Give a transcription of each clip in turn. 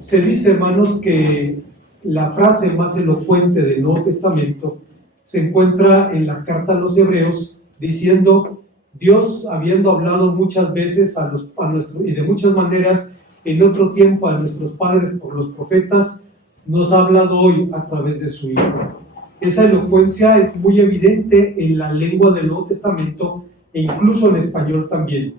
Se dice, hermanos, que la frase más elocuente del Nuevo Testamento se encuentra en la carta a los Hebreos, diciendo: Dios, habiendo hablado muchas veces y de muchas maneras en otro tiempo a nuestros padres por los profetas, nos ha hablado hoy a través de su Hijo. Esa elocuencia es muy evidente en la lengua del Nuevo Testamento e incluso en español también.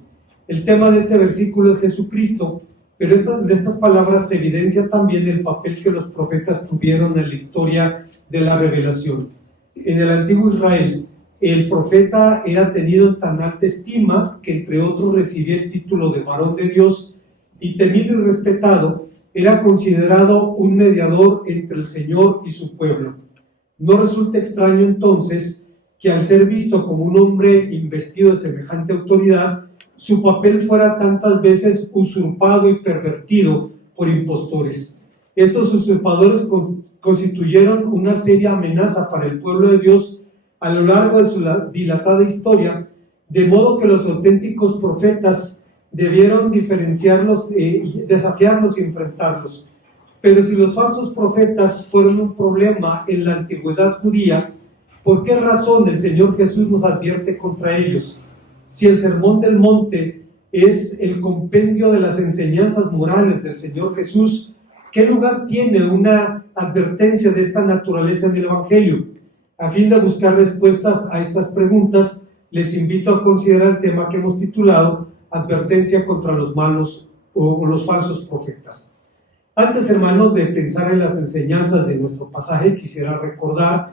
El tema de este versículo es Jesucristo, pero de estas palabras se evidencia también el papel que los profetas tuvieron en la historia de la revelación. En el antiguo Israel, el profeta era tenido en tan alta estima que entre otros recibía el título de varón de Dios, y temido y respetado, era considerado un mediador entre el Señor y su pueblo. No resulta extraño entonces que, al ser visto como un hombre investido de semejante autoridad, su papel fuera tantas veces usurpado y pervertido por impostores. Estos usurpadores constituyeron una seria amenaza para el pueblo de Dios a lo largo de su dilatada historia, de modo que los auténticos profetas debieron diferenciarlos, desafiarlos y enfrentarlos. Pero si los falsos profetas fueron un problema en la antigüedad judía, ¿por qué razón el Señor Jesús nos advierte contra ellos? Si el Sermón del Monte es el compendio de las enseñanzas morales del Señor Jesús, ¿qué lugar tiene una advertencia de esta naturaleza en el Evangelio? A fin de buscar respuestas a estas preguntas, les invito a considerar el tema que hemos titulado Advertencia contra los malos o los falsos profetas. Antes, hermanos, de pensar en las enseñanzas de nuestro pasaje, quisiera recordar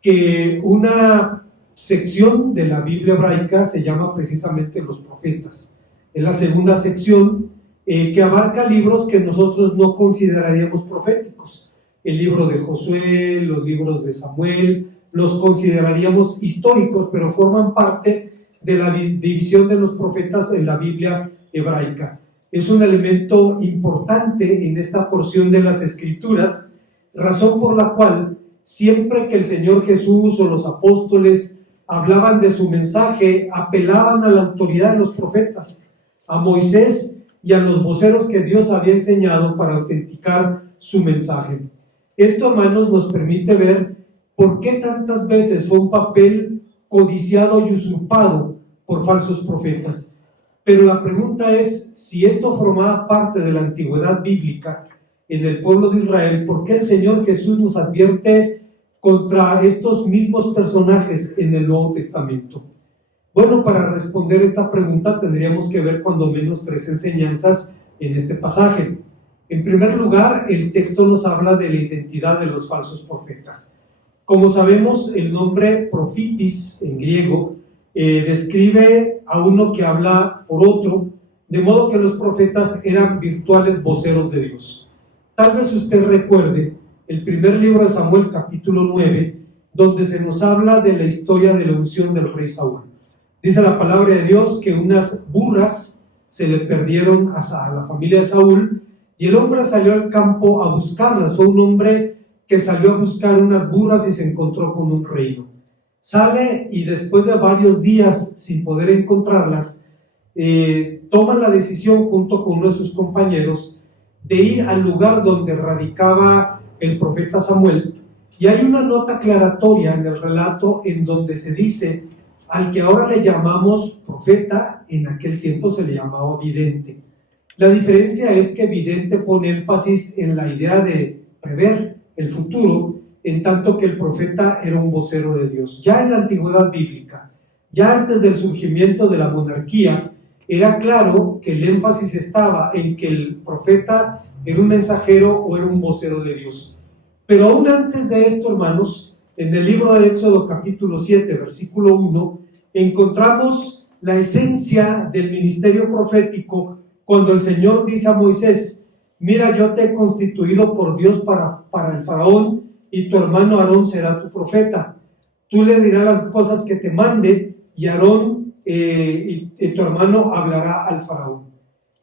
que una sección de la Biblia hebraica se llama precisamente los profetas. Es la segunda sección que abarca libros que nosotros no consideraríamos proféticos. El libro de Josué, los libros de Samuel, los consideraríamos históricos, pero forman parte de la división de los profetas en la Biblia hebraica. Es un elemento importante en esta porción de las Escrituras, razón por la cual siempre que el Señor Jesús o los apóstoles hablaban de su mensaje, apelaban a la autoridad de los profetas, a Moisés y a los voceros que Dios había enseñado para autenticar su mensaje. Esto, hermanos, nos permite ver por qué tantas veces fue un papel codiciado y usurpado por falsos profetas. Pero la pregunta es, si esto formaba parte de la antigüedad bíblica en el pueblo de Israel, ¿por qué el Señor Jesús nos advierte contra estos mismos personajes en el Nuevo Testamento? Bueno, para responder esta pregunta tendríamos que ver cuando menos tres enseñanzas en este pasaje. En primer lugar, el texto nos habla de la identidad de los falsos profetas. Como sabemos, el nombre profitis en griego describe a uno que habla por otro, de modo que los profetas eran virtuales voceros de Dios. Tal vez usted recuerde el primer libro de Samuel, capítulo 9, donde se nos habla de la historia de la unción del rey Saúl. Dice la palabra de Dios que unas burras se le perdieron a la familia de Saúl, y el hombre salió al campo a buscarlas. Fue un hombre que salió a buscar unas burras y se encontró con un reino. Sale y después de varios días sin poder encontrarlas, toma la decisión junto con uno de sus compañeros de ir al lugar donde radicaba el profeta Samuel, y hay una nota aclaratoria en el relato en donde se dice: al que ahora le llamamos profeta, en aquel tiempo se le llamaba vidente. La diferencia es que vidente pone énfasis en la idea de prever el futuro, en tanto que el profeta era un vocero de Dios. Ya en la antigüedad bíblica, ya antes del surgimiento de la monarquía, era claro que el énfasis estaba en que el profeta era un mensajero o era un vocero de Dios. Pero aún antes de esto, hermanos, en el libro de Éxodo capítulo 7, versículo 1, encontramos la esencia del ministerio profético cuando el Señor dice a Moisés: mira, yo te he constituido por Dios para el faraón, y tu hermano Aarón será tu profeta. Tú le dirás las cosas que te mande, y Aarón y tu hermano hablará al faraón.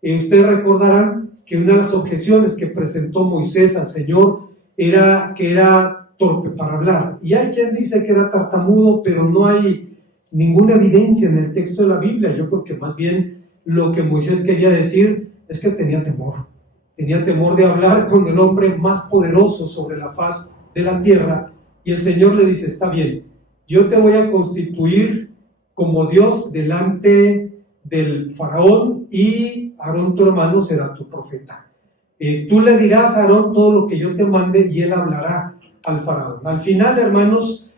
Ustedes recordarán que una de las objeciones que presentó Moisés al Señor era que era torpe para hablar. Y hay quien dice que era tartamudo, pero no hay ninguna evidencia en el texto de la Biblia. Yo creo que más bien lo que Moisés quería decir es que tenía temor. tenía temor de hablar con el hombre más poderoso sobre la faz de la tierra, y el Señor le dice: está bien, yo te voy a constituir como Dios delante del faraón, y Aarón tu hermano será tu profeta. Tú le dirás a Aarón todo lo que yo te mande y él hablará al faraón. Al final, hermanos,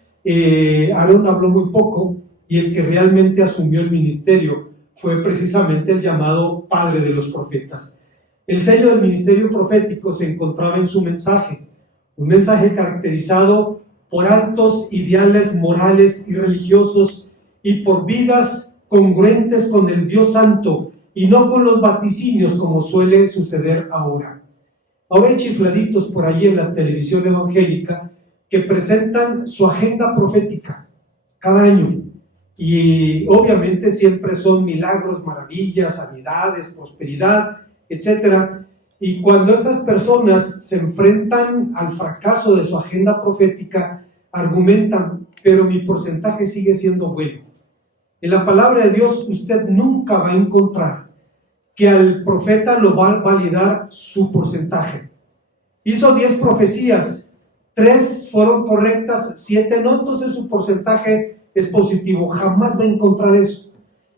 Aarón habló muy poco, y el que realmente asumió el ministerio fue precisamente el llamado padre de los profetas. El sello del ministerio profético se encontraba en su mensaje, un mensaje caracterizado por altos ideales morales y religiosos y por vidas congruentes con el Dios Santo y no con los vaticinios como suele suceder ahora. Ahora hay chifladitos por allí en la televisión evangélica que presentan su agenda profética cada año, y obviamente siempre son milagros, maravillas, sanidades, prosperidad, etc. Y cuando estas personas se enfrentan al fracaso de su agenda profética, argumentan: pero mi porcentaje sigue siendo bueno. En la palabra de Dios usted nunca va a encontrar que al profeta lo va a validar su porcentaje. Hizo 10 profecías, 3 fueron correctas, 7 no, entonces su porcentaje es positivo. Jamás va a encontrar eso.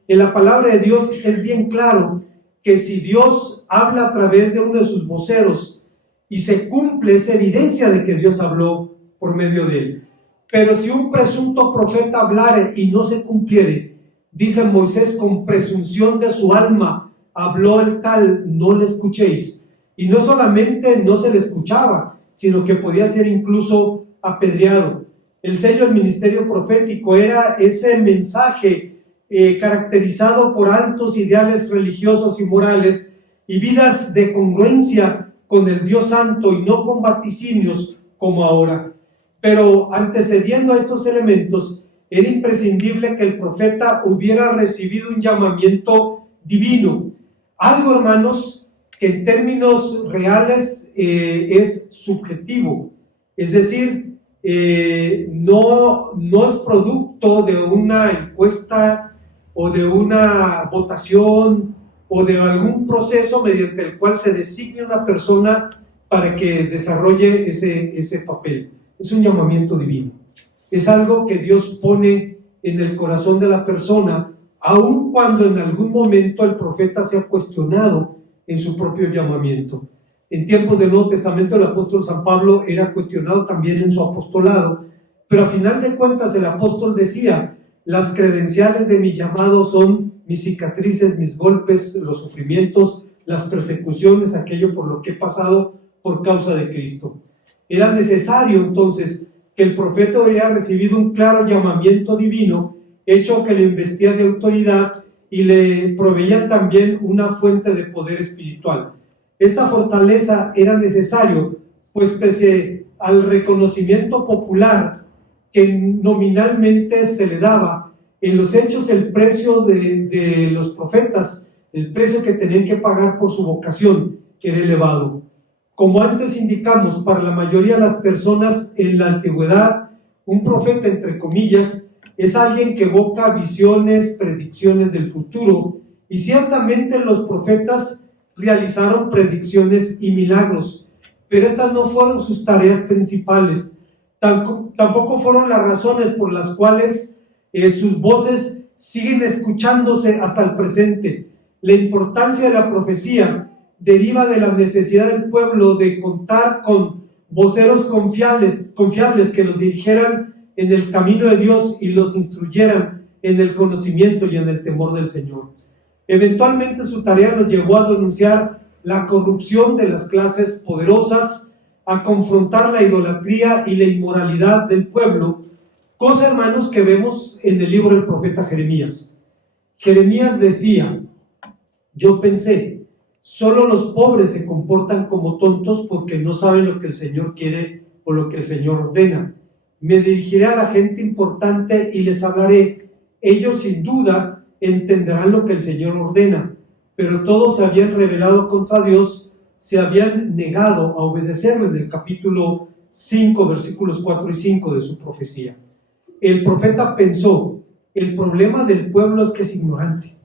En la palabra de Dios es bien claro que si Dios habla a través de uno de sus voceros y se cumple, es evidencia de que Dios habló por medio de él. Pero si un presunto profeta hablare y no se cumpliere, dice Moisés: con presunción de su alma habló el tal, no le escuchéis. Y no solamente no se le escuchaba, sino que podía ser incluso apedreado. El sello del ministerio profético era ese mensaje caracterizado por altos ideales religiosos y morales y vidas de congruencia con el Dios Santo y no con vaticinios como ahora. Pero antecediendo a estos elementos, era imprescindible que el profeta hubiera recibido un llamamiento divino. Algo, hermanos, que en términos reales es subjetivo. Es decir, no es producto de una encuesta o de una votación o de algún proceso mediante el cual se designe una persona para que desarrolle ese papel. Es un llamamiento divino. Es algo que Dios pone en el corazón de la persona, aun cuando en algún momento el profeta se ha cuestionado en su propio llamamiento. En tiempos del Nuevo Testamento, el apóstol San Pablo era cuestionado también en su apostolado, pero a final de cuentas el apóstol decía: las credenciales de mi llamado son mis cicatrices, mis golpes, los sufrimientos, las persecuciones, aquello por lo que he pasado por causa de Cristo. Era necesario entonces que el profeta hubiera recibido un claro llamamiento divino, hecho que le investía de autoridad y le proveía también una fuente de poder espiritual. Esta fortaleza era necesario, pues pese al reconocimiento popular que nominalmente se le daba, en los hechos el precio de los profetas, el precio que tenían que pagar por su vocación, era elevado. Como antes indicamos, para la mayoría de las personas en la antigüedad, un profeta, entre comillas, es alguien que evoca visiones, predicciones del futuro, y ciertamente los profetas realizaron predicciones y milagros, pero estas no fueron sus tareas principales. Tampoco fueron las razones por las cuales sus voces siguen escuchándose hasta el presente. La importancia de la profecía deriva de la necesidad del pueblo de contar con voceros confiables que los dirigieran en el camino de Dios y los instruyeran en el conocimiento y en el temor del Señor. Eventualmente su tarea los llevó a denunciar la corrupción de las clases poderosas, a confrontar la idolatría y la inmoralidad del pueblo, cosa, hermanos, que vemos en el libro del profeta Jeremías. Jeremías decía: yo pensé, solo los pobres se comportan como tontos porque no saben lo que el Señor quiere o lo que el Señor ordena. Me dirigiré a la gente importante y les hablaré. Ellos sin duda entenderán lo que el Señor ordena, pero todos se habían rebelado contra Dios, se habían negado a obedecerle, en el capítulo 5, versículos 4 y 5 de su profecía. El profeta pensó: el problema del pueblo es que es ignorante.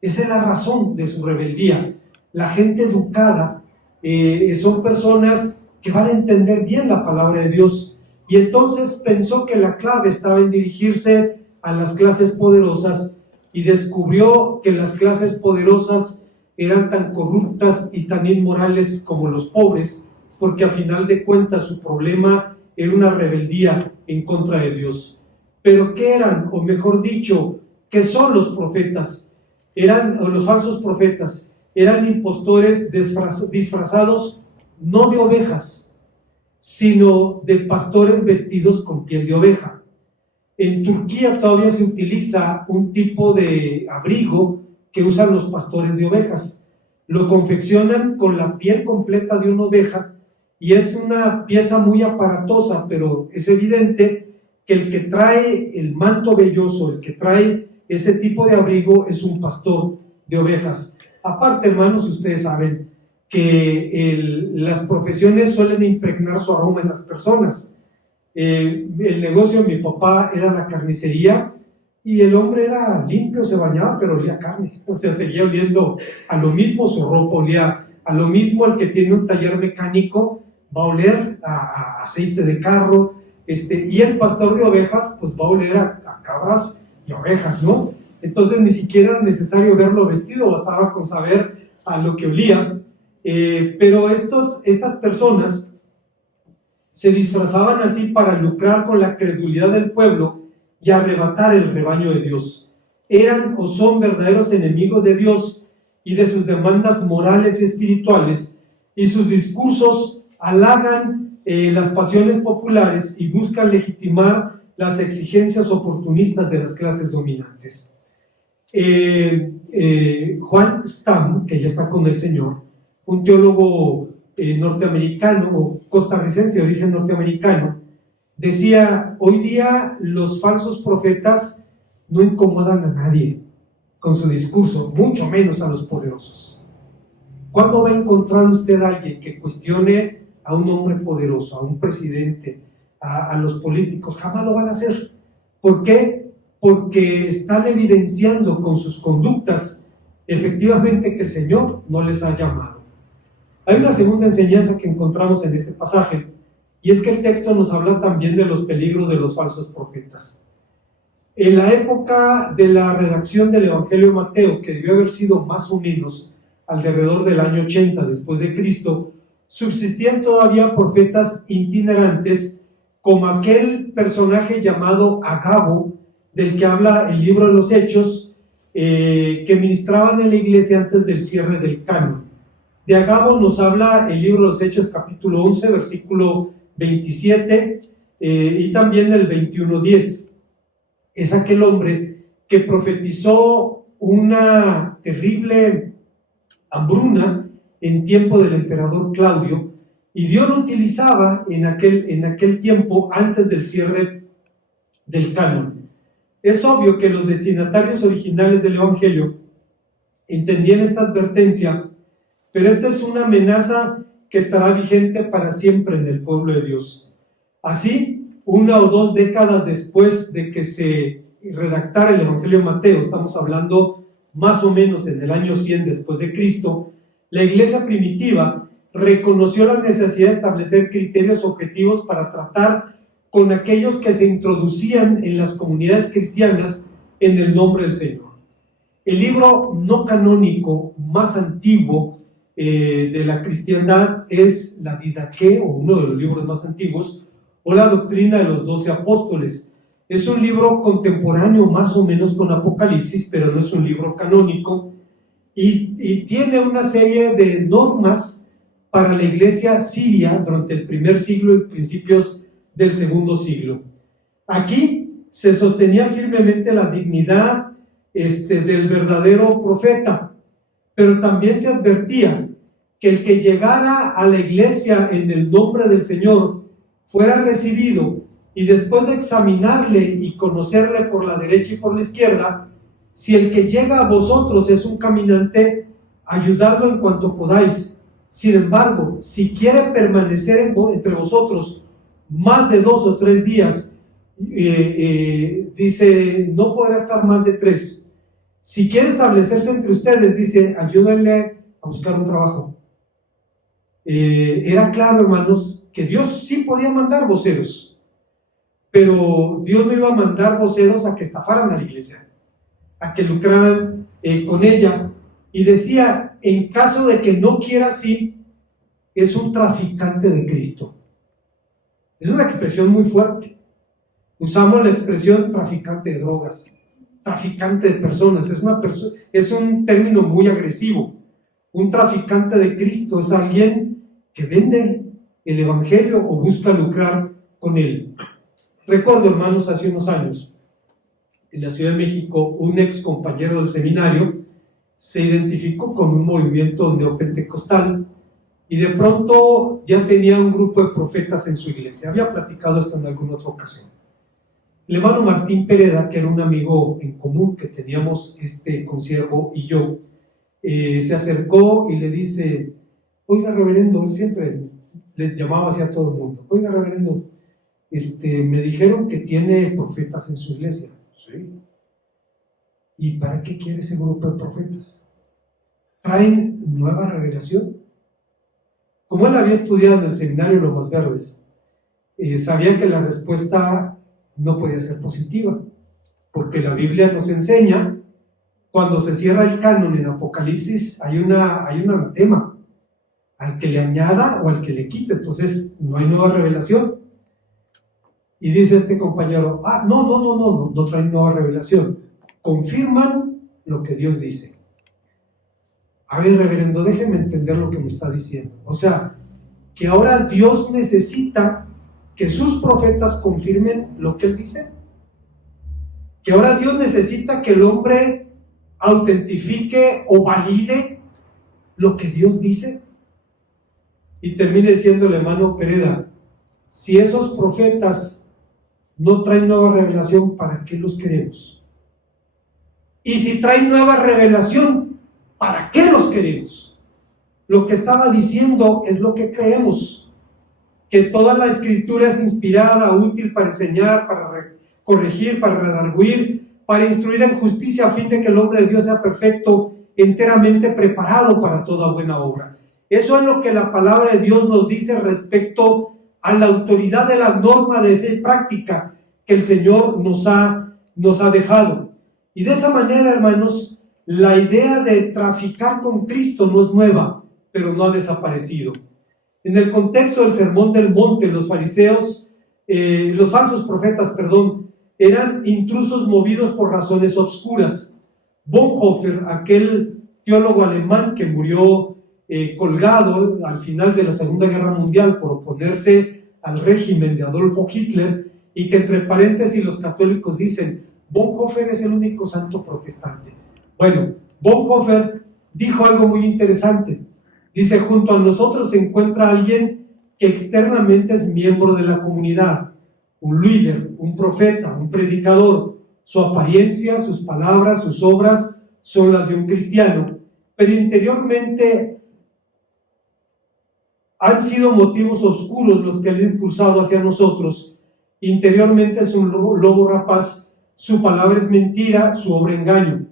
Esa es la razón de su rebeldía. La gente educada son personas que van a entender bien la palabra de Dios. Y entonces pensó que la clave estaba en dirigirse a las clases poderosas y descubrió que las clases poderosas eran tan corruptas y tan inmorales como los pobres, porque a final de cuentas su problema era una rebeldía en contra de Dios. Pero ¿qué eran? O mejor dicho, ¿qué son los profetas? O los falsos profetas. Eran impostores disfrazados no de ovejas, sino de pastores vestidos con piel de oveja. En Turquía todavía se utiliza un tipo de abrigo que usan los pastores de ovejas. Lo confeccionan con la piel completa de una oveja y es una pieza muy aparatosa, pero es evidente que el que trae el manto velloso, el que trae ese tipo de abrigo, es un pastor de ovejas. Aparte, hermanos, ustedes saben que las profesiones suelen impregnar su aroma en las personas. El negocio de mi papá era la carnicería y el hombre era limpio, se bañaba, pero olía a carne. O sea, seguía oliendo a lo mismo, su ropa olía a lo mismo. El que tiene un taller mecánico va a oler a aceite de carro, y el pastor de ovejas pues va a oler a cabras y ovejas, ¿no? Entonces ni siquiera era necesario verlo vestido, bastaba con saber a lo que olía. Pero estas personas se disfrazaban así para lucrar con la credulidad del pueblo y arrebatar el rebaño de Dios. Eran o son verdaderos enemigos de Dios y de sus demandas morales y espirituales, y sus discursos halagan las pasiones populares y buscan legitimar las exigencias oportunistas de las clases dominantes. Juan Stam, que ya está con el Señor, un teólogo norteamericano o costarricense de origen norteamericano, decía: hoy día los falsos profetas no incomodan a nadie con su discurso, mucho menos a los poderosos. ¿Cuándo va a encontrar usted a alguien que cuestione a un hombre poderoso, a un presidente, a los políticos? Jamás lo van a hacer. ¿Por qué? Porque están evidenciando con sus conductas efectivamente que el Señor no les ha llamado. Hay una segunda enseñanza que encontramos en este pasaje, y es que el texto nos habla también de los peligros de los falsos profetas. En la época de la redacción del Evangelio de Mateo, que debió haber sido más o menos alrededor del año 80 después de Cristo, subsistían todavía profetas itinerantes, como aquel personaje llamado Agabo, del que habla el libro de los Hechos, que ministraban en la iglesia antes del cierre del canon. De Agabo nos habla el libro de los Hechos, capítulo 11, versículo 27, y también el 21:10. Es aquel hombre que profetizó una terrible hambruna en tiempo del emperador Claudio, y Dios lo utilizaba en aquel tiempo antes del cierre del canon. Es obvio que los destinatarios originales del Evangelio entendían esta advertencia, pero esta es una amenaza que estará vigente para siempre en el pueblo de Dios. Así, 1 o 2 décadas después de que se redactara el Evangelio de Mateo, estamos hablando más o menos en el año 100 después de Cristo, la iglesia primitiva reconoció la necesidad de establecer criterios objetivos para tratar con aquellos que se introducían en las comunidades cristianas en el nombre del Señor. El libro no canónico más antiguo de la cristiandad es la Didaqué, o uno de los libros más antiguos, o la Doctrina de los 12 Apóstoles. Es un libro contemporáneo más o menos con Apocalipsis, pero no es un libro canónico, y tiene una serie de normas para la iglesia siria durante el primer siglo y principios del segundo siglo. Aquí se sostenía firmemente la dignidad del verdadero profeta, pero también se advertía que el que llegara a la iglesia en el nombre del Señor fuera recibido, y después de examinarle y conocerle por la derecha y por la izquierda, si el que llega a vosotros es un caminante, ayudadlo en cuanto podáis. Sin embargo, si quiere permanecer entre vosotros más de 2 o 3 días, dice, no podrá estar más de 3. Si quiere establecerse entre ustedes, dice, ayúdenle a buscar un trabajo. era claro, hermanos, que Dios sí podía mandar voceros, pero Dios no iba a mandar voceros a que estafaran a la iglesia, a que lucraran con ella. Y decía, en caso de que no quiera así, es un traficante de Cristo. Es una expresión muy fuerte. Usamos la expresión traficante de drogas, traficante de personas. Es un término muy agresivo. Un traficante de Cristo es alguien que vende el evangelio o busca lucrar con él. Recuerdo, hermanos, hace unos años, en la Ciudad de México, un ex compañero del seminario se identificó con un movimiento neopentecostal y de pronto ya tenía un grupo de profetas en su iglesia. Había platicado esto en alguna otra ocasión. El hermano Martín Pereda, que era un amigo en común que teníamos este consiervo y yo, se acercó y le dice: oiga, reverendo, él siempre le llamaba así a todo el mundo: oiga, reverendo, me dijeron que tiene profetas en su iglesia. Sí. ¿Y para qué quiere ese grupo de profetas? ¿Traen nueva revelación? Como él había estudiado en el seminario Lomas Verdes, sabía que la respuesta no podía ser positiva, porque la Biblia nos enseña, cuando se cierra el canon en Apocalipsis, hay un anatema, al que le añada o al que le quite. Entonces no hay nueva revelación. Y dice este compañero: no traen nueva revelación, confirman lo que Dios dice. A ver, reverendo, déjeme entender lo que me está diciendo. O sea, que ahora Dios necesita que sus profetas confirmen lo que Él dice. Que ahora Dios necesita que el hombre autentifique o valide lo que Dios dice. Y termine diciendo el hermano Pereda: si esos profetas no traen nueva revelación, ¿para qué los queremos? Y si traen nueva revelación, ¿para qué los queremos? Lo que estaba diciendo es lo que creemos, que toda la escritura es inspirada, útil para enseñar, para corregir, para redarguir, para instruir en justicia, a fin de que el hombre de Dios sea perfecto, enteramente preparado para toda buena obra. Eso es lo que la palabra de Dios nos dice respecto a la autoridad de la norma de fe práctica que el Señor nos ha dejado. Y de esa manera, hermanos, la idea de traficar con Cristo no es nueva, pero no ha desaparecido. En el contexto del Sermón del Monte, los falsos profetas, eran intrusos movidos por razones obscuras. Bonhoeffer, aquel teólogo alemán que murió colgado al final de la Segunda Guerra Mundial por oponerse al régimen de Adolfo Hitler, y que entre paréntesis los católicos dicen: Bonhoeffer es el único santo protestante. Bueno, Bonhoeffer dijo algo muy interesante. Dice: junto a nosotros se encuentra alguien que externamente es miembro de la comunidad, un líder, un profeta, un predicador. Su apariencia, sus palabras, sus obras son las de un cristiano, pero interiormente han sido motivos oscuros los que han impulsado hacia nosotros. Interiormente es un lobo rapaz, su palabra es mentira, su obra engaño.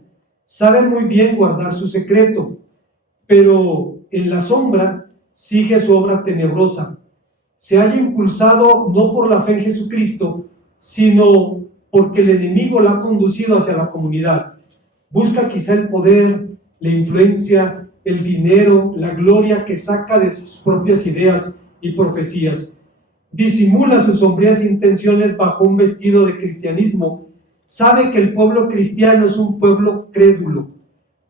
Sabe muy bien guardar su secreto, pero en la sombra sigue su obra tenebrosa. Se haya impulsado no por la fe en Jesucristo, sino porque el enemigo la ha conducido hacia la comunidad. Busca quizá el poder, la influencia, el dinero, la gloria que saca de sus propias ideas y profecías. Disimula sus sombrías intenciones bajo un vestido de cristianismo. Sabe que el pueblo cristiano es un pueblo crédulo.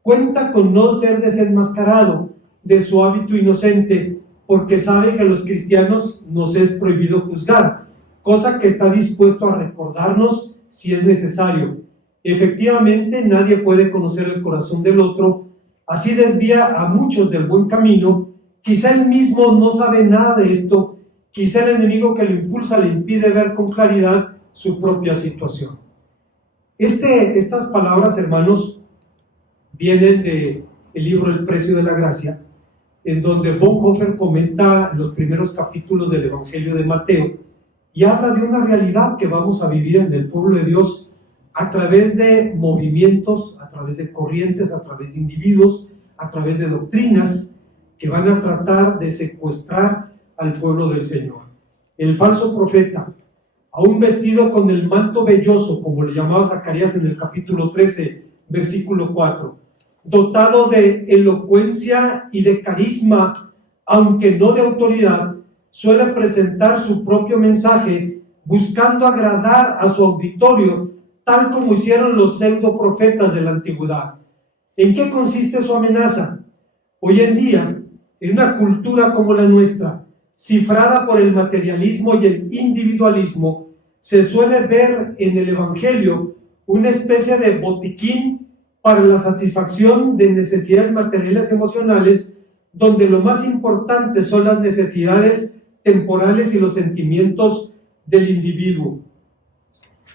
Cuenta con no ser desenmascarado de su hábito inocente, porque sabe que a los cristianos nos es prohibido juzgar, cosa que está dispuesto a recordarnos si es necesario. Efectivamente, nadie puede conocer el corazón del otro, así desvía a muchos del buen camino. Quizá él mismo no sabe nada de esto, quizá el enemigo que lo impulsa le impide ver con claridad su propia situación. Estas palabras, hermanos, vienen del libro El precio de la gracia, en donde Bonhoeffer comenta los primeros capítulos del Evangelio de Mateo y habla de una realidad que vamos a vivir en el pueblo de Dios a través de movimientos, a través de corrientes, a través de individuos, a través de doctrinas que van a tratar de secuestrar al pueblo del Señor. El falso profeta, aún vestido con el manto velloso, como le llamaba Zacarías en el capítulo 13, versículo 4, dotado de elocuencia y de carisma, aunque no de autoridad, suele presentar su propio mensaje buscando agradar a su auditorio, tal como hicieron los pseudo profetas de la antigüedad. ¿En qué consiste su amenaza? Hoy en día, en una cultura como la nuestra, cifrada por el materialismo y el individualismo, se suele ver en el Evangelio una especie de botiquín para la satisfacción de necesidades materiales emocionales, donde lo más importante son las necesidades temporales y los sentimientos del individuo.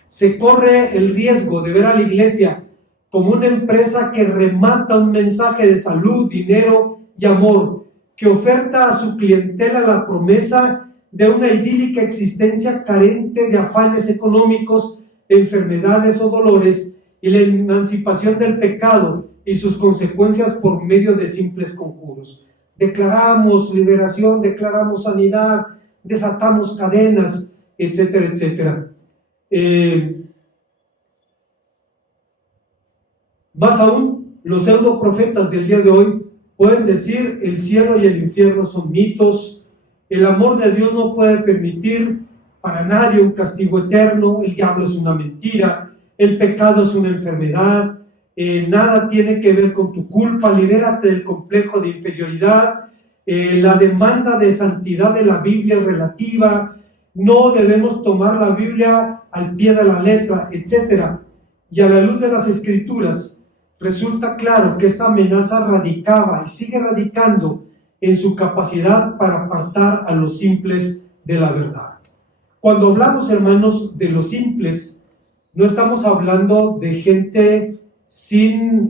Se corre el riesgo de ver a la iglesia como una empresa que remata un mensaje de salud, dinero y amor, que oferta a su clientela la promesa de una idílica existencia carente de afanes económicos, enfermedades o dolores, y la emancipación del pecado y sus consecuencias por medio de simples conjuros. Declaramos liberación, declaramos sanidad, desatamos cadenas, etcétera, etcétera. Más aún, los pseudo profetas del día de hoy pueden decir: el cielo y el infierno son mitos, el amor de Dios no puede permitir para nadie un castigo eterno, el diablo es una mentira, el pecado es una enfermedad, nada tiene que ver con tu culpa, libérate del complejo de inferioridad, la demanda de santidad de la Biblia es relativa, no debemos tomar la Biblia al pie de la letra, etc. Y a la luz de las Escrituras, resulta claro que esta amenaza radicaba y sigue radicando en su capacidad para apartar a los simples de la verdad. Cuando hablamos, hermanos, de los simples, no estamos hablando de gente sin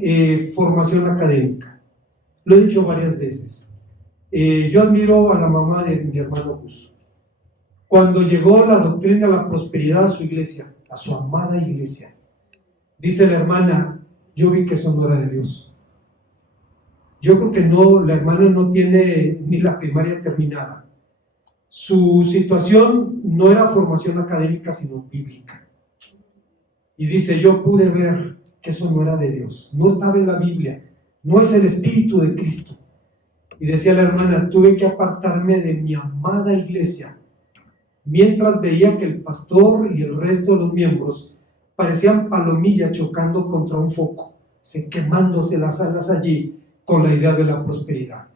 formación académica. Lo he dicho varias veces. Yo admiro a la mamá de mi hermano Gus. Cuando llegó la doctrina de la prosperidad a su iglesia, a su amada iglesia, dice la hermana: yo vi que eso no era de Dios. Yo creo que no, la hermana no tiene ni la primaria terminada. Su situación no era formación académica, sino bíblica. Y dice: yo pude ver que eso no era de Dios, no estaba en la Biblia, no es el Espíritu de Cristo. Y decía la hermana: tuve que apartarme de mi amada iglesia, mientras veía que el pastor y el resto de los miembros parecían palomillas chocando contra un foco, quemándose las alas allí con la idea de la prosperidad.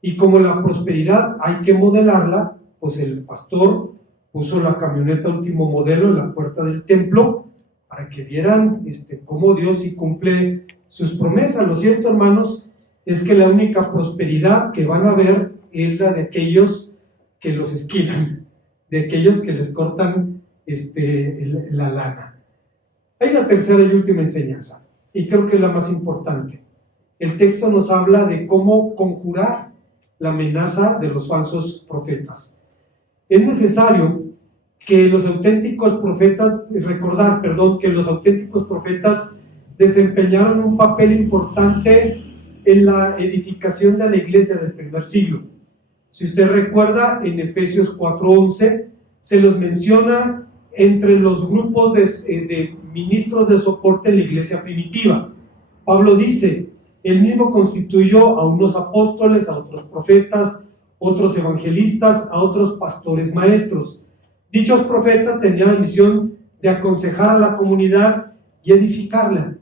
Y como la prosperidad hay que modelarla, pues el pastor puso la camioneta último modelo en la puerta del templo para que vieran cómo Dios sí cumple sus promesas. Lo cierto, hermanos, es que la única prosperidad que van a ver es la de aquellos que los esquilan, de aquellos que les cortan la lana. Hay una tercera y última enseñanza, y creo que es la más importante. El texto nos habla de cómo conjurar la amenaza de los falsos profetas. Es necesario que los auténticos profetas, que los auténticos profetas desempeñaron un papel importante en la edificación de la iglesia del primer siglo. Si usted recuerda, en Efesios 4:11 se los menciona entre los grupos de ministros de soporte en la iglesia primitiva. Pablo dice: él mismo constituyó a unos apóstoles, a otros profetas, otros evangelistas, a otros pastores maestros. Dichos profetas tenían la misión de aconsejar a la comunidad y edificarla.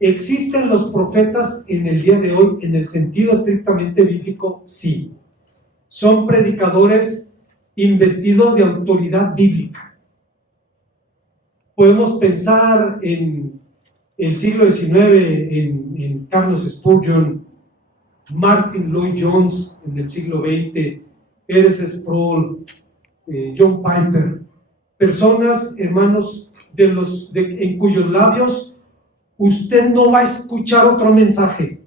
¿Existen los profetas en el día de hoy en el sentido estrictamente bíblico? Sí. Son predicadores investidos de autoridad bíblica. Podemos pensar en el siglo XIX, en Carlos Spurgeon, Martin Lloyd Jones en el siglo XX, R.C. Sproul, John Piper, personas, hermanos, en cuyos labios usted no va a escuchar otro mensaje,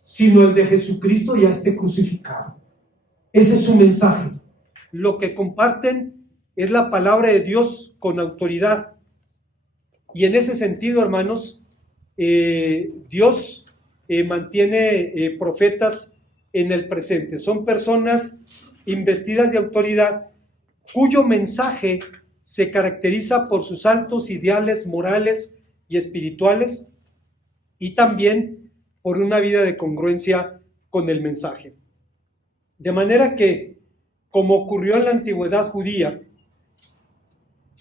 sino el de Jesucristo ya esté crucificado. Ese es su mensaje. Lo que comparten es la palabra de Dios con autoridad. Y en ese sentido, hermanos, Dios mantiene profetas en el presente. Son personas investidas de autoridad cuyo mensaje se caracteriza por sus altos ideales morales y espirituales y también por una vida de congruencia con el mensaje. De manera que, como ocurrió en la antigüedad judía,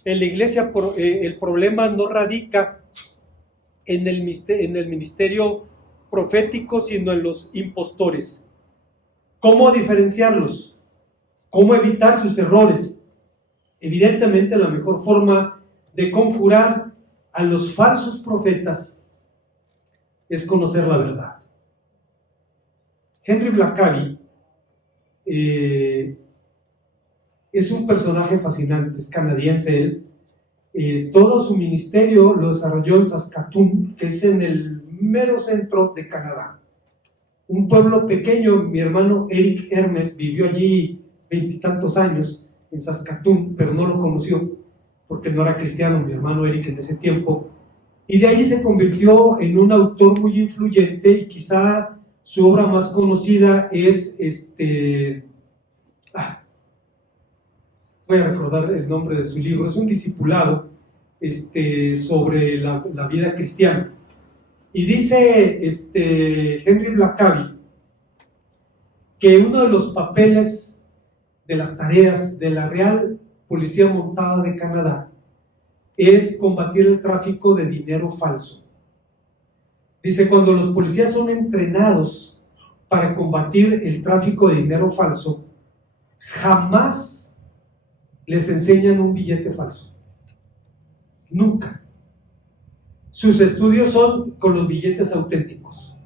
en la iglesia el problema no radica en el ministerio profético, sino en los impostores. ¿Cómo diferenciarlos? ¿Cómo evitar sus errores? Evidentemente, la mejor forma de conjurar a los falsos profetas es conocer la verdad. Henry Blackaby es un personaje fascinante, es canadiense él. Todo su ministerio lo desarrolló en Saskatoon, que es en el mero centro de Canadá. Un pueblo pequeño. Mi hermano Eric Hermes vivió allí 20 y tantos años, en Saskatoon, pero no lo conoció, porque no era cristiano mi hermano Eric en ese tiempo. Y de ahí se convirtió en un autor muy influyente, y quizá su obra más conocida es voy a recordar el nombre de su libro. Es un discipulado sobre la vida cristiana. Y dice Henry Blackaby que uno de los papeles de las tareas de la Real Policía Montada de Canadá es combatir el tráfico de dinero falso. Dice, cuando los policías son entrenados para combatir el tráfico de dinero falso, jamás les enseñan un billete falso. Nunca. Sus estudios son con los billetes auténticos.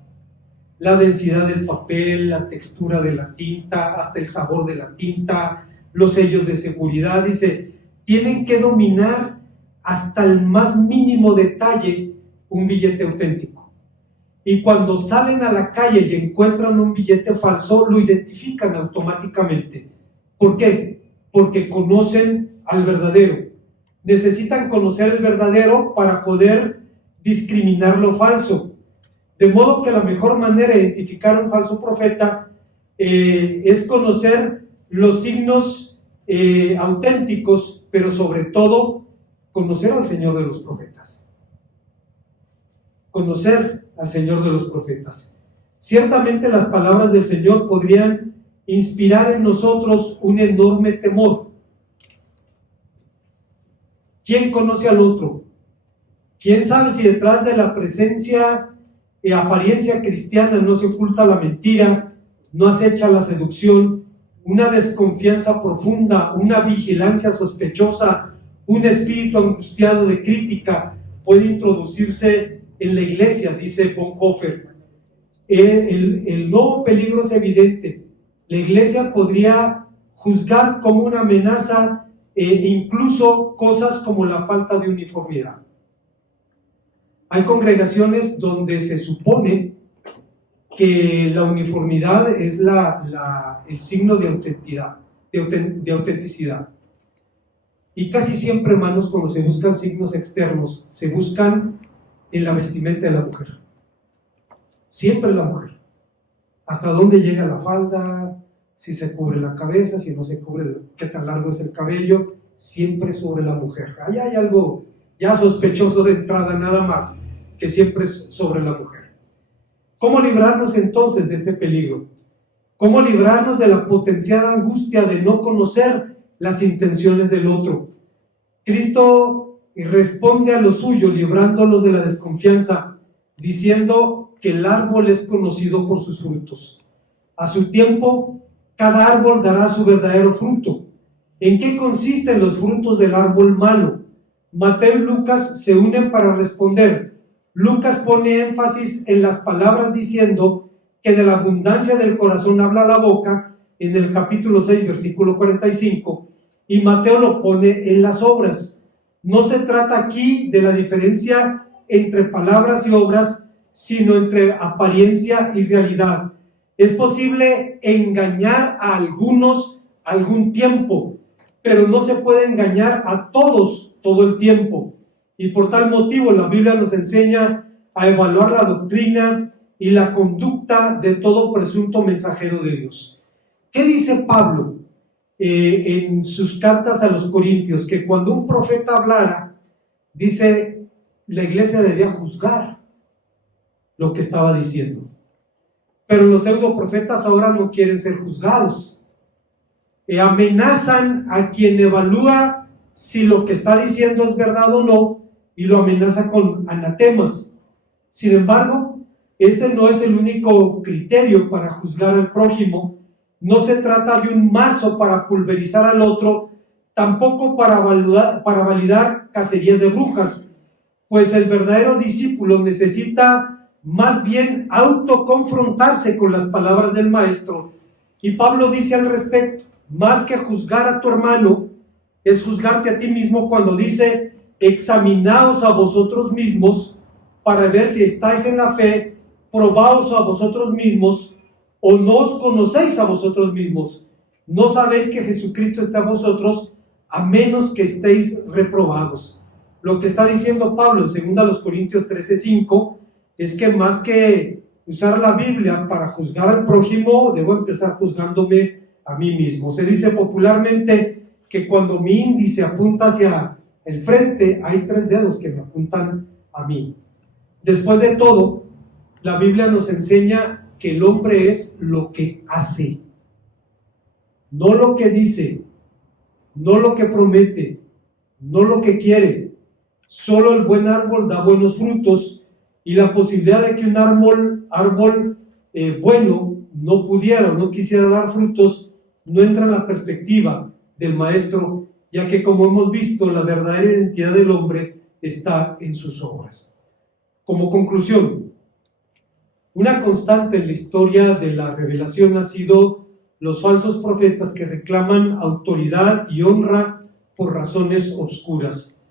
La densidad del papel, la textura de la tinta, hasta el sabor de la tinta, los sellos de seguridad. Dice, tienen que dominar hasta el más mínimo detalle un billete auténtico. Y cuando salen a la calle y encuentran un billete falso, lo identifican automáticamente. ¿Por qué? Porque conocen al verdadero. Necesitan conocer el verdadero para poder discriminar lo falso. De modo que la mejor manera de identificar un falso profeta es conocer los signos auténticos, pero sobre todo conocer al Señor de los profetas. Conocer al Señor de los profetas. Ciertamente las palabras del Señor podrían inspirar en nosotros un enorme temor. ¿Quién conoce al otro? ¿Quién sabe si detrás de la presencia y apariencia cristiana no se oculta la mentira, no acecha la seducción, una desconfianza profunda, una vigilancia sospechosa, un espíritu angustiado de crítica puede introducirse en la iglesia? Dice Bonhoeffer. El nuevo peligro es evidente. La iglesia podría juzgar como una amenaza incluso cosas como la falta de uniformidad. Hay congregaciones donde se supone que la uniformidad es el signo de autenticidad. Y casi siempre, hermanos, cuando se buscan signos externos, se buscan en la vestimenta de la mujer. Siempre la mujer. Hasta dónde llega la falda, si se cubre la cabeza, si no se cubre, qué tan largo es el cabello, siempre sobre la mujer. Ahí hay algo ya sospechoso de entrada, nada más, que siempre es sobre la mujer. ¿Cómo librarnos entonces de este peligro? ¿Cómo librarnos de la potencial angustia de no conocer las intenciones del otro? Cristo responde a lo suyo, librándolos de la desconfianza, diciendo que el árbol es conocido por sus frutos. A su tiempo, cada árbol dará su verdadero fruto. ¿En qué consisten los frutos del árbol malo? Mateo y Lucas se unen para responder. Lucas pone énfasis en las palabras diciendo que de la abundancia del corazón habla la boca, en el capítulo 6, versículo 45, y Mateo lo pone en las obras. No se trata aquí de la diferencia entre palabras y obras, sino entre apariencia y realidad. Es posible engañar a algunos algún tiempo, pero no se puede engañar a todos todo el tiempo. Y por tal motivo la Biblia nos enseña a evaluar la doctrina y la conducta de todo presunto mensajero de Dios. ¿Qué dice Pablo en sus cartas a los Corintios? Que cuando un profeta hablara, dice, la iglesia debía juzgar lo que estaba diciendo. Pero los pseudoprofetas ahora no quieren ser juzgados. Amenazan a quien evalúa si lo que está diciendo es verdad o no, y lo amenaza con anatemas. Sin embargo, este no es el único criterio para juzgar al prójimo. No se trata de un mazo para pulverizar al otro, tampoco para validar cacerías de brujas, pues el verdadero discípulo necesita más bien autoconfrontarse con las palabras del maestro. Y Pablo dice al respecto, más que juzgar a tu hermano, es juzgarte a ti mismo cuando dice, examinaos a vosotros mismos para ver si estáis en la fe, probaos a vosotros mismos, o no os conocéis a vosotros mismos. No sabéis que Jesucristo está en vosotros, a menos que estéis reprobados. Lo que está diciendo Pablo en 2 Corintios 13:5 es que más que usar la Biblia para juzgar al prójimo, debo empezar juzgándome a mí mismo. Se dice popularmente que cuando mi índice apunta hacia el frente, hay 3 dedos que me apuntan a mí. Después de todo, la Biblia nos enseña que el hombre es lo que hace, no lo que dice, no lo que promete, no lo que quiere. Solo el buen árbol da buenos frutos, y la posibilidad de que un árbol bueno no pudiera o no quisiera dar frutos no entra en la perspectiva del maestro, ya que, como hemos visto, la verdadera identidad del hombre está en sus obras. Como conclusión, una constante en la historia de la revelación ha sido los falsos profetas que reclaman autoridad y honra por razones obscuras.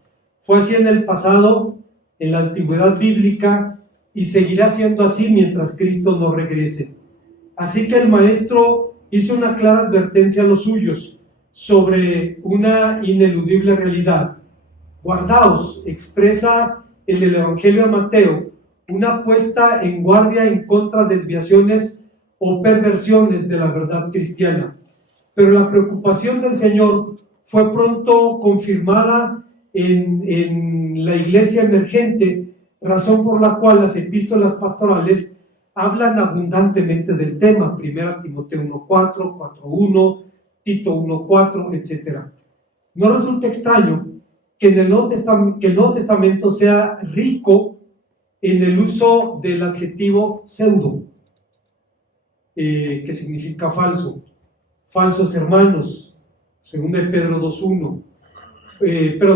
Fue así en el pasado, en la antigüedad bíblica, y seguirá siendo así mientras Cristo no regrese. Así que el maestro hizo una clara advertencia a los suyos sobre una ineludible realidad. Guardaos, expresa en el Evangelio de Mateo, una puesta en guardia en contra de desviaciones o perversiones de la verdad cristiana. Pero la preocupación del Señor fue pronto confirmada en la iglesia emergente, razón por la cual las epístolas pastorales hablan abundantemente del tema. 1 Timoteo 1:4, 4:1, Tito 1:4, etc. No resulta extraño que el Nuevo Testamento sea rico en el uso del adjetivo pseudo, que significa falso. Falsos hermanos, 2 Pedro 2:1.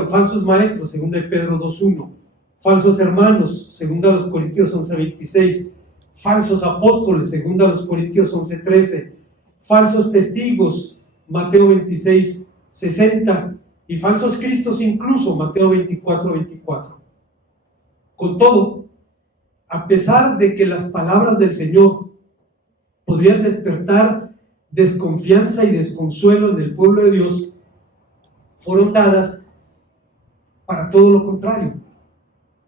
Falsos maestros, 2 Pedro 2:1. Falsos hermanos, 2 Corintios 11:26. Falsos apóstoles, 2 Corintios 11:13. Falsos testigos, Mateo 26:60. Y falsos cristos incluso, Mateo 24:24. Con todo, a pesar de que las palabras del Señor podrían despertar desconfianza y desconsuelo en el pueblo de Dios, fueron dadas para todo lo contrario,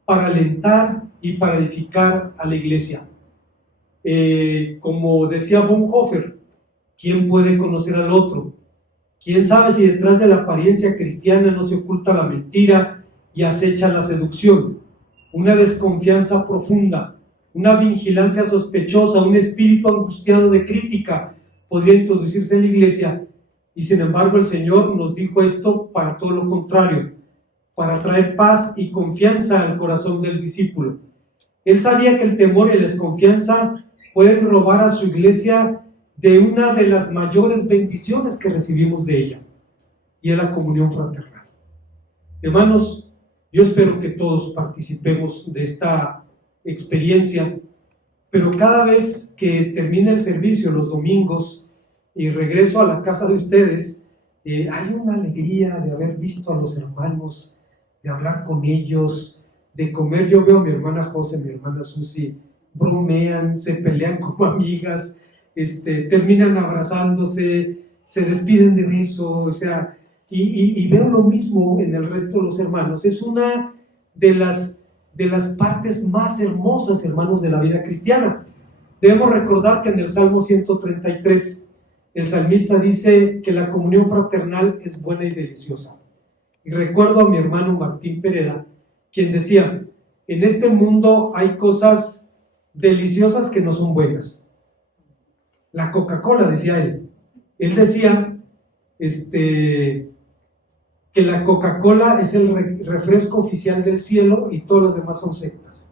para alentar y para edificar a la iglesia. Como decía Bonhoeffer, ¿quién puede conocer al otro? ¿Quién sabe si detrás de la apariencia cristiana no se oculta la mentira y acecha la seducción? Una desconfianza profunda, una vigilancia sospechosa, un espíritu angustiado de crítica podría introducirse en la iglesia, y sin embargo el Señor nos dijo esto para todo lo contrario, para traer paz y confianza al corazón del discípulo. Él sabía que el temor y la desconfianza pueden robar a su iglesia de una de las mayores bendiciones que recibimos de ella, y es la comunión fraternal. Hermanos, yo espero que todos participemos de esta experiencia, pero cada vez que termina el servicio los domingos y regreso a la casa de ustedes, hay una alegría de haber visto a los hermanos, de hablar con ellos, de comer. Yo veo a mi hermana José, mi hermana Susi, bromean, se pelean como amigas, terminan abrazándose, se despiden de beso, y veo lo mismo en el resto de los hermanos. Es una de las partes más hermosas, hermanos, de la vida cristiana. Debemos recordar que en el Salmo 133, el salmista dice que la comunión fraternal es buena y deliciosa. Y recuerdo a mi hermano Martín Pereda, quien decía, en este mundo hay cosas deliciosas que no son buenas. La Coca-Cola, decía él. Él decía que la Coca-Cola es el refresco oficial del cielo y todas las demás son sectas.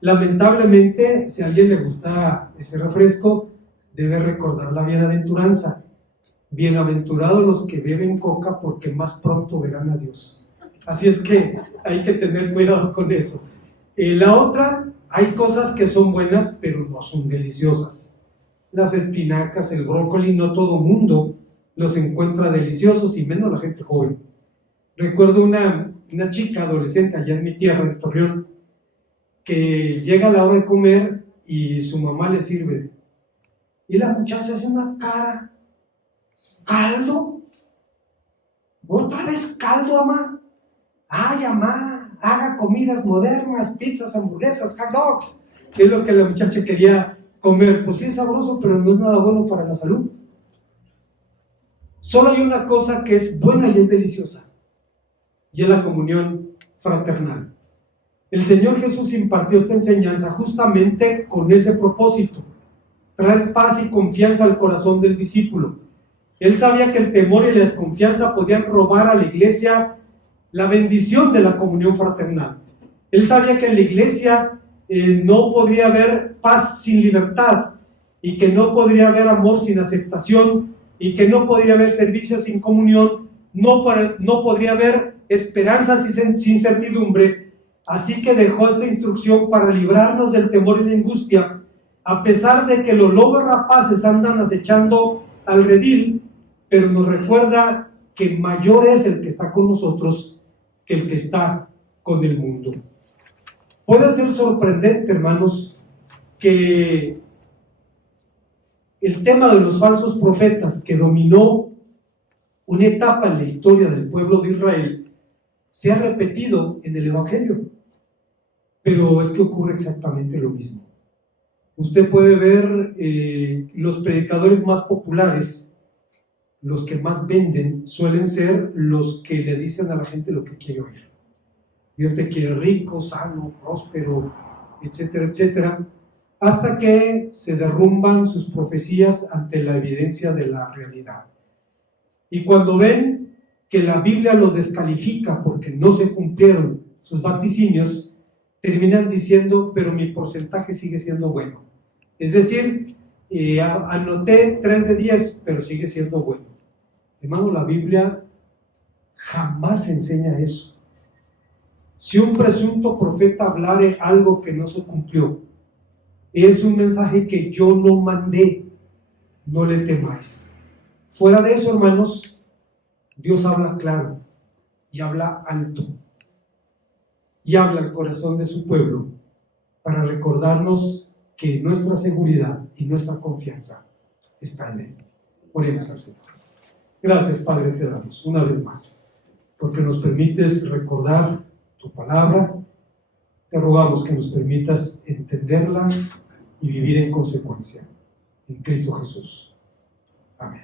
Lamentablemente, si a alguien le gusta ese refresco, debe recordar la bienaventuranza. Bienaventurados los que beben coca, porque más pronto verán a Dios. Así es que hay que tener cuidado con eso. La otra, hay cosas que son buenas, pero no son deliciosas. Las espinacas, el brócoli, no todo mundo los encuentra deliciosos, y menos la gente joven. Recuerdo una chica adolescente allá en mi tierra, en Torreón, que llega a la hora de comer y su mamá le sirve. Y la muchacha hace una cara. ¿Caldo? ¿Otra vez caldo, mamá? Ay, mamá, haga comidas modernas, pizzas, hamburguesas, hot dogs. Es lo que la muchacha quería comer. Pues sí es sabroso, pero no es nada bueno para la salud. Solo hay una cosa que es buena y es deliciosa, y es la comunión fraternal. El Señor Jesús impartió esta enseñanza justamente con ese propósito: traer paz y confianza al corazón del discípulo. Él sabía que el temor y la desconfianza podían robar a la iglesia la bendición de la comunión fraternal. Él sabía que en la iglesia no podría haber paz sin libertad, y que no podría haber amor sin aceptación, y que no podría haber servicio sin comunión, no podría haber esperanza sin certidumbre. Así que dejó esta instrucción para librarnos del temor y la angustia, a pesar de que los lobos rapaces andan acechando al redil, pero nos recuerda que mayor es el que está con nosotros que el que está con el mundo. Puede ser sorprendente, hermanos, que el tema de los falsos profetas, que dominó una etapa en la historia del pueblo de Israel, se ha repetido en el Evangelio. Pero es que ocurre exactamente lo mismo. Usted puede ver los predicadores más populares, los que más venden, suelen ser los que le dicen a la gente lo que quiere oír. Dios te quiere rico, sano, próspero, etcétera, etcétera, hasta que se derrumban sus profecías ante la evidencia de la realidad. Y cuando ven que la Biblia los descalifica porque no se cumplieron sus vaticinios, terminan diciendo, pero mi porcentaje sigue siendo bueno. Es decir, anoté 3 de 10, pero sigue siendo bueno. Hermano, la Biblia jamás enseña eso. Si un presunto profeta hablare algo que no se cumplió, es un mensaje que yo no mandé, no le temáis. Fuera de eso, hermanos, Dios habla claro y habla alto, y habla al corazón de su pueblo para recordarnos que nuestra seguridad y nuestra confianza está en Él. Oremos al Señor. Gracias, Padre, te damos una vez más, porque nos permites recordar tu palabra. Te rogamos que nos permitas entenderla y vivir en consecuencia. En Cristo Jesús. Amén.